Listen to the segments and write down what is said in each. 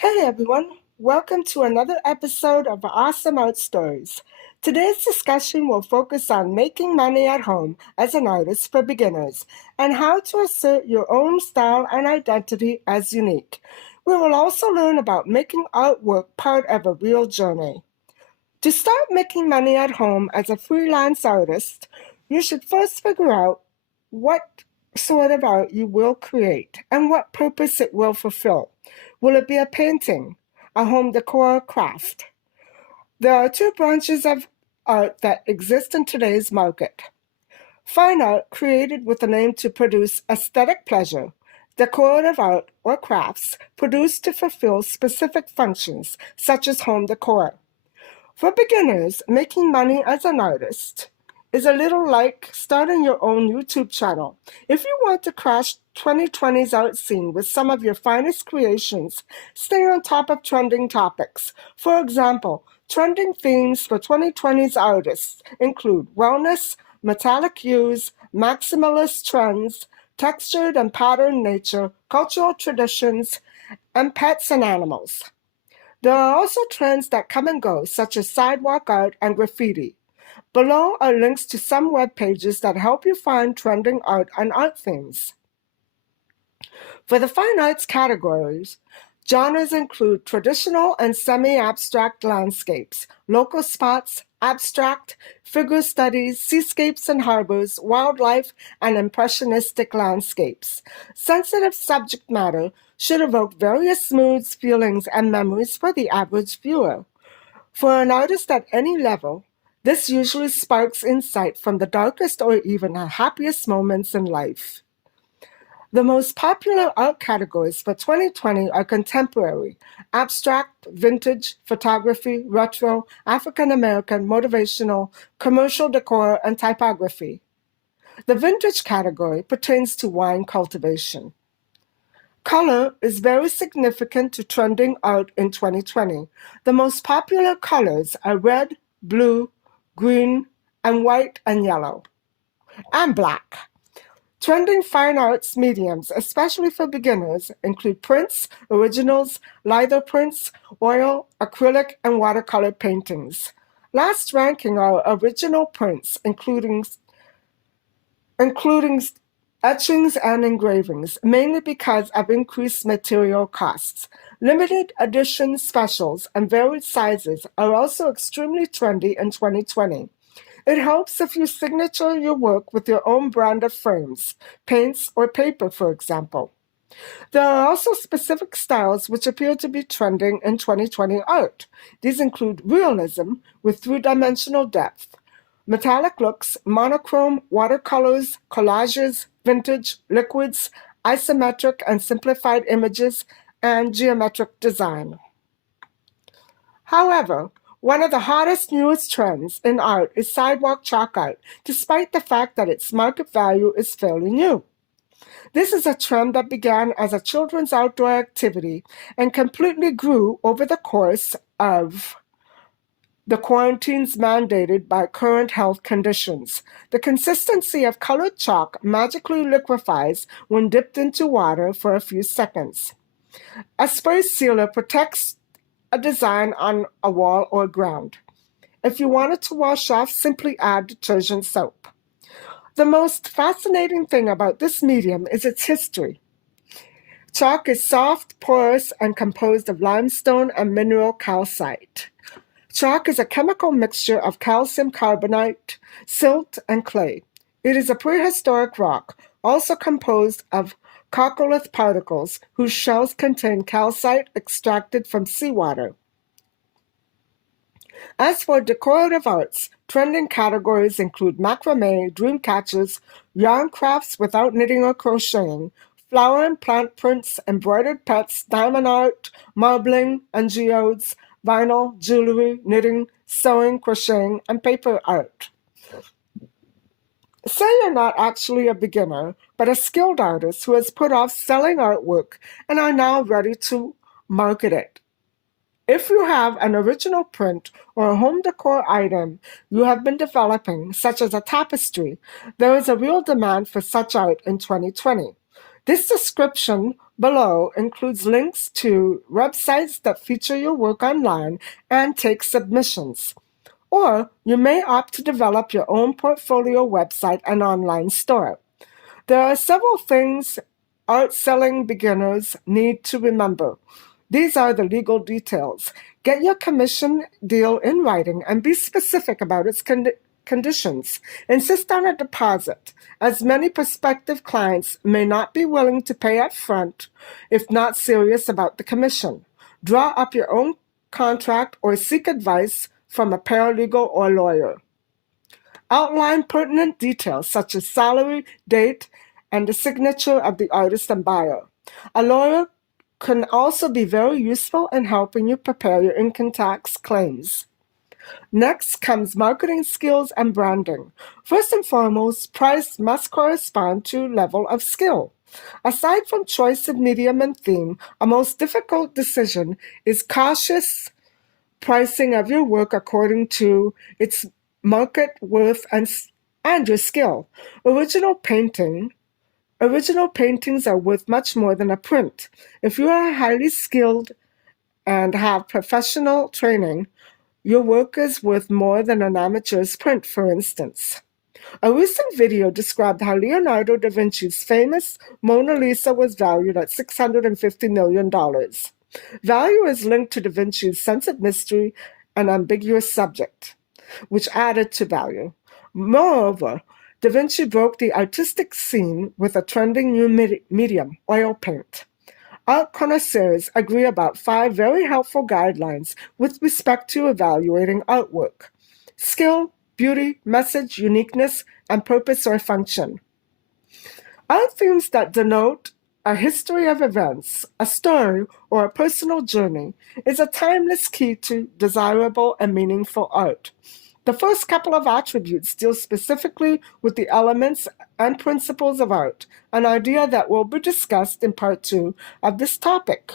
Hey everyone, welcome to another episode of Awesome Art Stories. Today's discussion will focus on making money at home as an artist for beginners and how to assert your own style and identity as unique. We will also learn about making artwork part of a real journey. To start making money at home as a freelance artist, you should first figure out what sort of art you will create and what purpose it will fulfill. Will it be a painting, a home decor craft? There are two branches of art that exist in today's market. Fine art created with an aim to produce aesthetic pleasure. Decorative art or crafts produced to fulfill specific functions such as home decor. For beginners, making money as an artist is a little like starting your own YouTube channel. If you want to crash 2020's art scene with some of your finest creations, stay on top of trending topics. For example, trending themes for 2020's artists include wellness, metallic hues, maximalist trends, textured and patterned nature, cultural traditions, and pets and animals. There are also trends that come and go, such as sidewalk art and graffiti. Below are links to some web pages that help you find trending art and art themes. For the fine arts categories, genres include traditional and semi-abstract landscapes, local spots, abstract, figure studies, seascapes and harbors, wildlife, and impressionistic landscapes. Sensitive subject matter should evoke various moods, feelings, and memories for the average viewer. For an artist at any level, this usually sparks insight from the darkest or even happiest moments in life. The most popular art categories for 2020 are contemporary, abstract, vintage, photography, retro, African American, motivational, commercial decor, and typography. The vintage category pertains to wine cultivation. Color is very significant to trending art in 2020. The most popular colors are red, blue, green, and white and yellow, and black. Trending fine arts mediums, especially for beginners, include prints, originals, litho prints, oil, acrylic, and watercolor paintings. Last ranking are original prints, including etchings and engravings, mainly because of increased material costs. Limited edition specials and varied sizes are also extremely trendy in 2020. It helps if you signature your work with your own brand of frames, paints, or paper, for example. There are also specific styles which appear to be trending in 2020 art. These include realism with three-dimensional depth, metallic looks, monochrome, watercolors, collages, vintage, liquids, isometric and simplified images, and geometric design. However, one of the hottest, newest trends in art is sidewalk chalk art, despite the fact that its market value is fairly new. This is a trend that began as a children's outdoor activity and completely grew over the course of the quarantines mandated by current health conditions. The consistency of colored chalk magically liquefies when dipped into water for a few seconds. A spray sealer protects a design on a wall or ground. If you want it to wash off, simply add detergent soap. The most fascinating thing about this medium is its history. Chalk is soft, porous, and composed of limestone and mineral calcite. Chalk is a chemical mixture of calcium carbonate, silt, and clay. It is a prehistoric rock, also composed of coccolith particles whose shells contain calcite extracted from seawater. As for decorative arts, trending categories include macrame, dream catchers, yarn crafts without knitting or crocheting, flower and plant prints, embroidered pets, diamond art, marbling and geodes, vinyl, jewelry, knitting, sewing, crocheting, and paper art. Say you're not actually a beginner, but a skilled artist who has put off selling artwork and are now ready to market it. If you have an original print or a home decor item you have been developing, such as a tapestry, there is a real demand for such art in 2020. This description below includes links to websites that feature your work online and take submissions. Or you may opt to develop your own portfolio website and online store. There are several things art selling beginners need to remember. These are the legal details. Get your commission deal in writing and be specific about its conditions. Insist on a deposit, as many prospective clients may not be willing to pay up front if not serious about the commission. Draw up your own contract or seek advice from a paralegal or lawyer. Outline pertinent details such as salary, date, and the signature of the artist and buyer. A lawyer can also be very useful in helping you prepare your income tax claims. Next comes marketing skills and branding. First and foremost, price must correspond to level of skill. Aside from choice of medium and theme, a most difficult decision is cautious pricing of your work according to its market worth and your skill. Original paintings are worth much more than a print. If you are highly skilled and have professional training, your work is worth more than an amateur's print, for instance. A recent video described how Leonardo da Vinci's famous Mona Lisa was valued at $650 million. Value is linked to da Vinci's sense of mystery and ambiguous subject, which added to value. Moreover, da Vinci broke the artistic scene with a trending new medium, oil paint. Art connoisseurs agree about 5 very helpful guidelines with respect to evaluating artwork: skill, beauty, message, uniqueness, and purpose or function. Art themes that denote a history of events, a story, or a personal journey is a timeless key to desirable and meaningful art. The first couple of attributes deal specifically with the elements and principles of art, an idea that will be discussed in part 2 of this topic.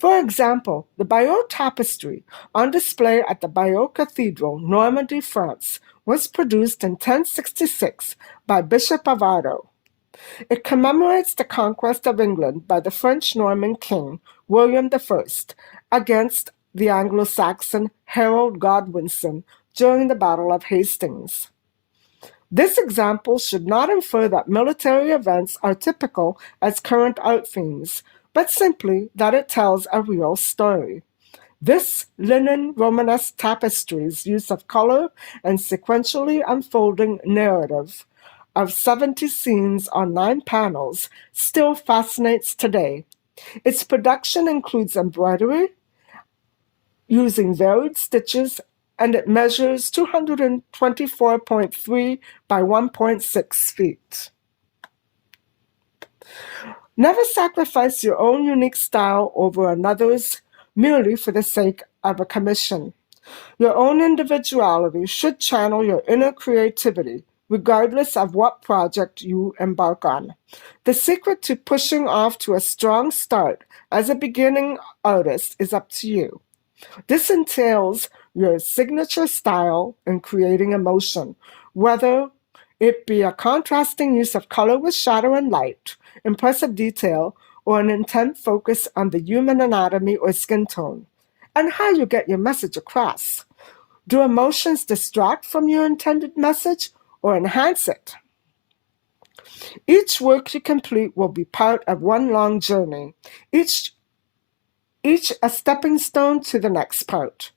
For example, the Bayeux Tapestry, on display at the Bayeux Cathedral, Normandy, France, was produced in 1066 by Bishop of Ardo. It commemorates the conquest of England by the French Norman king, William I, against the Anglo-Saxon Harold Godwinson during the Battle of Hastings. This example should not infer that military events are typical as current art themes, but simply that it tells a real story. This linen Romanesque tapestry's use of color and sequentially unfolding narrative of 70 scenes on 9 panels still fascinates today. Its production includes embroidery using varied stitches, and it measures 224.3 by 1.6 feet. Never sacrifice your own unique style over another's merely for the sake of a commission. Your own individuality should channel your inner creativity, regardless of what project you embark on. The secret to pushing off to a strong start as a beginning artist is up to you. This entails your signature style in creating emotion, whether it be a contrasting use of color with shadow and light, impressive detail, or an intent focus on the human anatomy or skin tone, and how you get your message across. Do emotions distract from your intended message or enhance it? Each work you complete will be part of one long journey, each a stepping stone to the next part.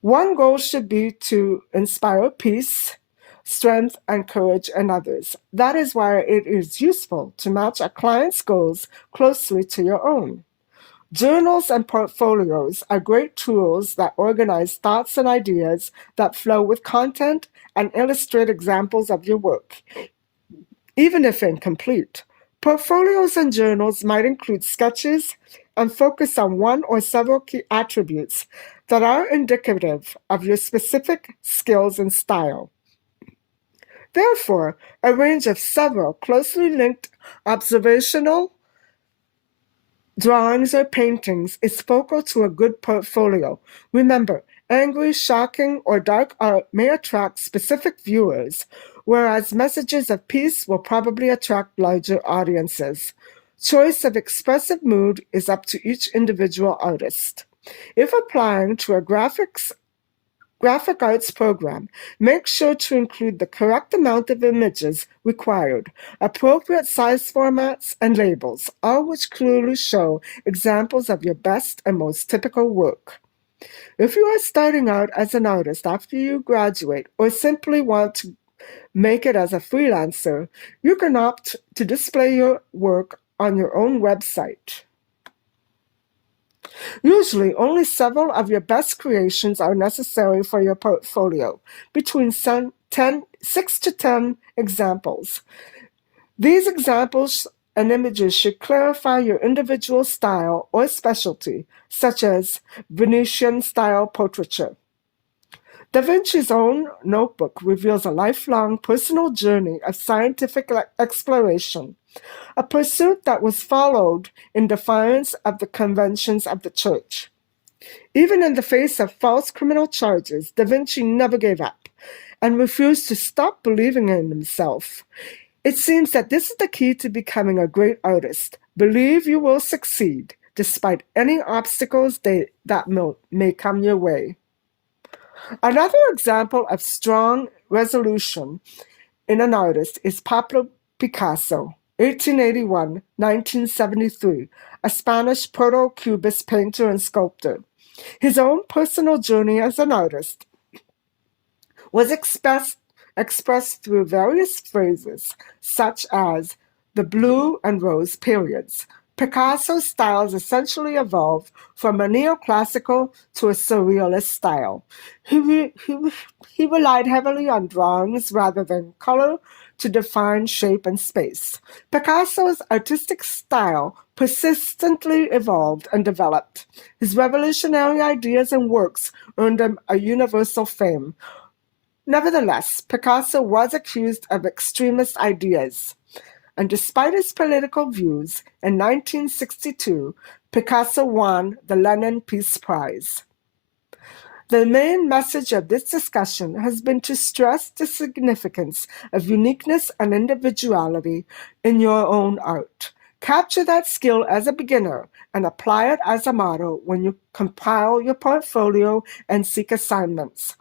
One goal should be to inspire peace, strength, and courage in others. That is why it is useful to match a client's goals closely to your own. Journals and portfolios are great tools that organize thoughts and ideas that flow with content and illustrate examples of your work, even if incomplete. Portfolios and journals might include sketches and focus on one or several key attributes that are indicative of your specific skills and style. Therefore, a range of several closely linked observational drawings or paintings is focal to a good portfolio. Remember, angry, shocking, or dark art may attract specific viewers, whereas messages of peace will probably attract larger audiences. Choice of expressive mood is up to each individual artist. If applying to a graphic arts program, make sure to include the correct amount of images required, appropriate size formats, and labels, all which clearly show examples of your best and most typical work. If you are starting out as an artist after you graduate or simply want to make it as a freelancer, you can opt to display your work on your own website. Usually, only several of your best creations are necessary for your portfolio, between 6 to 10 examples. These examples and images should clarify your individual style or specialty, such as Venetian-style portraiture. Da Vinci's own notebook reveals a lifelong personal journey of scientific exploration, a pursuit that was followed in defiance of the conventions of the church. Even in the face of false criminal charges, Da Vinci never gave up and refused to stop believing in himself. It seems that this is the key to becoming a great artist. Believe you will succeed, despite any obstacles that may come your way. Another example of strong resolution in an artist is Pablo Picasso, 1881-1973, a Spanish proto-cubist painter and sculptor. His own personal journey as an artist was expressed through various phrases, such as the blue and rose periods. Picasso's styles essentially evolved from a neoclassical to a surrealist style. He relied heavily on drawings rather than color to define shape and space. Picasso's artistic style persistently evolved and developed. His revolutionary ideas and works earned him a universal fame. Nevertheless, Picasso was accused of extremist ideas, and despite his political views, in 1962, Picasso won the Lenin Peace Prize. The main message of this discussion has been to stress the significance of uniqueness and individuality in your own art. Capture that skill as a beginner and apply it as a model when you compile your portfolio and seek assignments.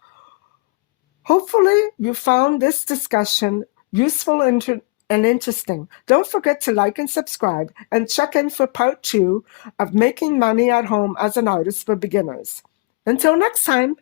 Hopefully, you found this discussion useful and interesting. Don't forget to like and subscribe and check in for part 2 of Making Money at Home as an Artist for Beginners. Until next time.